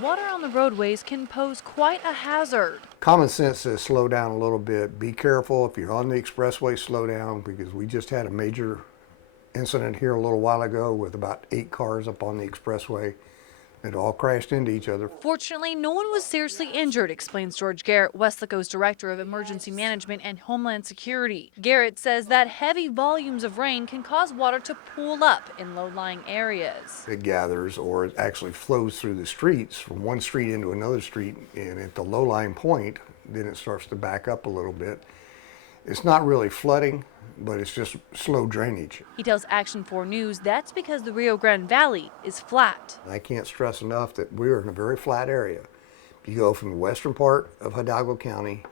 water on the roadways can pose quite a hazard. Common sense says slow down a little bit. Be careful if you're on the expressway, slow down, because we just had a major incident here a little while ago with about 8 cars up on the expressway that all crashed into each other. Fortunately, no one was seriously injured, explains George Garrett, Westlaco's Director of Emergency Management and Homeland Security. Garrett says that heavy volumes of rain can cause water to pool up in low-lying areas. It gathers, or it actually flows through the streets from one street into another street, and at the low-lying point, then it starts to back up a little bit. It's not really flooding, but it's just slow drainage. He tells Action 4 News that's because the Rio Grande Valley is flat. I can't stress enough that we're in a very flat area. If you go from the western part of Hidalgo County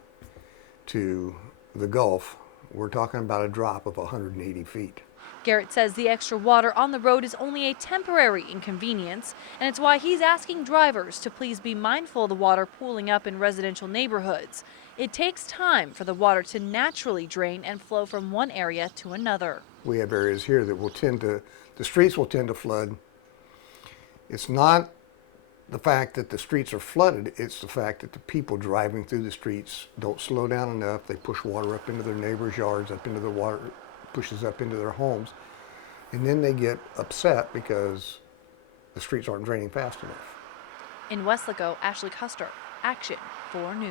to the Gulf, we're talking about a drop of 180 feet. Garrett says the extra water on the road is only a temporary inconvenience, and it's why he's asking drivers to please be mindful of the water pooling up in residential neighborhoods. It takes time for the water to naturally drain and flow from one area to another. We have areas here that the streets will tend to flood. It's not the fact that the streets are flooded, it's the fact that the people driving through the streets don't slow down enough. They push water up into their neighbors' yards, up into the water, pushes up into their homes, and then they get upset because the streets aren't draining fast enough. In Westlaco, Ashley Custer, Action 4 News.